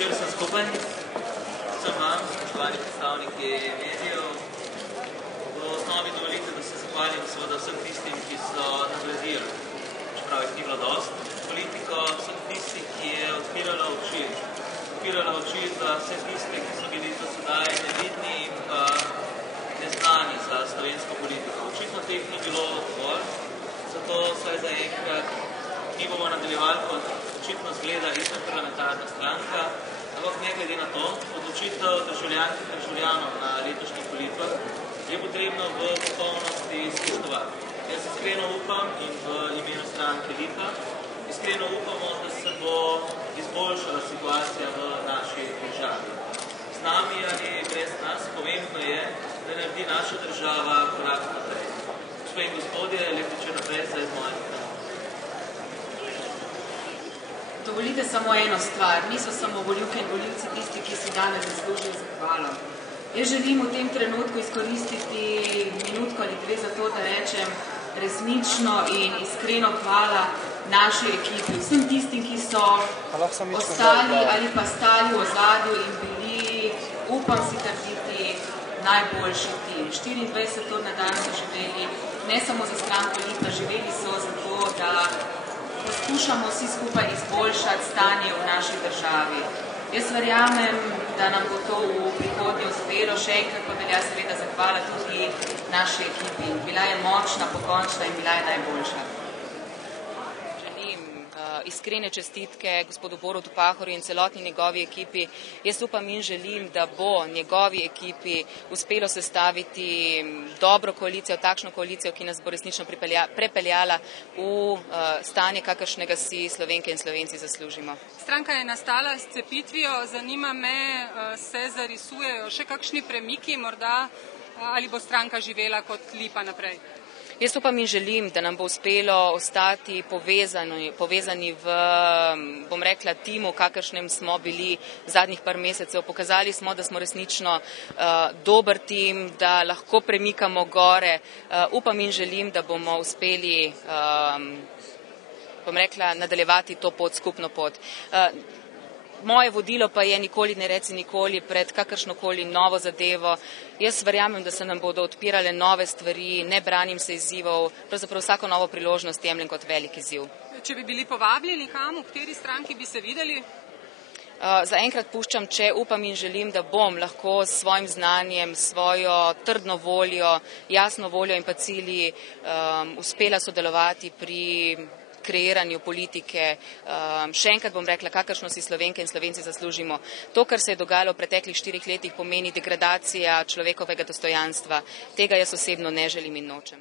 večer sem skupaj. Vsem vam, spoštovani predstavniki medijev. V osnovi dovolite, da se zahvalim seveda vsem tistim, ki so nagradili, čeprav jih ni bilo dosti, politiko, vsem tistih, ki je odpirala oči za vse tiste, ki so bili do sedaj nevidni in pa neznani za slovensko politiko. Očitno teh ni bilo dovolj, zato vsaj zaenkrat mi bomo nadaljevali, kot očitno zgleda ista parlamentarna stranka, ampak ne glede na to, odločitev državljank in državljanov na letošnjih volitvah je potrebno v popolnosti spoštovati. Jaz iskreno upam in v imenu stranke Lipa, iskreno upamo, da se bo izboljšala situacija v naši državi. Z nami ali brez nas, pomembno je, da naredi naša država korak naprej. Gospod in gospodje, lep večer naprej, zdaj z mojim. Dovolite samo eno stvar, niso samo volivke in volivci tisti, ki si danes zaslužijo zahvalo. Jaz želim v tem trenutku izkoristiti minutko ali dve za to, da rečem resnično in iskreno hvala naši ekipi, vsem tistim, ki so ostali ali pa stali v ozadju in bili, upam si trditi, najboljši tim. 24 ur na dan so živeli, ne samo za stranko Lipa, živeli so za to, da poskušamo vsi skupaj izboljšati stanje v naši državi. Jaz verjamem, da nam bo to v prihodnje uspelo, še enkrat pa velja seveda zahvala tudi naši ekipi. Bila je močna, pokončna in bila je najboljša. Iskrene čestitke gospodu Borutu Pahorju in celotni njegovi ekipi. Jaz upam in želim, da bo njegovi ekipi uspelo sestaviti dobro koalicijo, takšno koalicijo, ki nas bo resnično prepeljala v stanje, kakršnega si Slovenke in Slovenci zaslužimo. Stranka je nastala s cepitvijo, zanima me, se zarisujejo še kakšni premiki morda, ali bo stranka živela kot Lipa naprej? Jaz upam in želim, da nam bo uspelo ostati povezani v, bom rekla, timu, kakršnem smo bili zadnjih par mesecev. Pokazali smo, da smo resnično dober tim, da lahko premikamo gore. Upam in želim, da bomo uspeli, bom rekla, nadaljevati to pot, skupno pot. Moje vodilo pa je nikoli ne reci nikoli pred kakršnokoli novo zadevo. Jaz verjamem, da se nam bodo odpirale nove stvari, ne branim se izzivov, pravzaprav vsako novo priložnost jemljem kot velik izziv. Če bi bili povabljeni kam, v kateri stranki bi se videli? Zaenkrat puščam, če upam in želim, da bom lahko s svojim znanjem, svojo trdno voljo, jasno voljo in pa cilji uspela sodelovati pri kreiranju politike. Še enkrat bom rekla, kakršno si Slovenke in Slovenci zaslužimo. To, kar se je dogajalo v preteklih 4 letih, pomeni degradacija človekovega dostojanstva. Tega jaz osebno ne želim in nočem.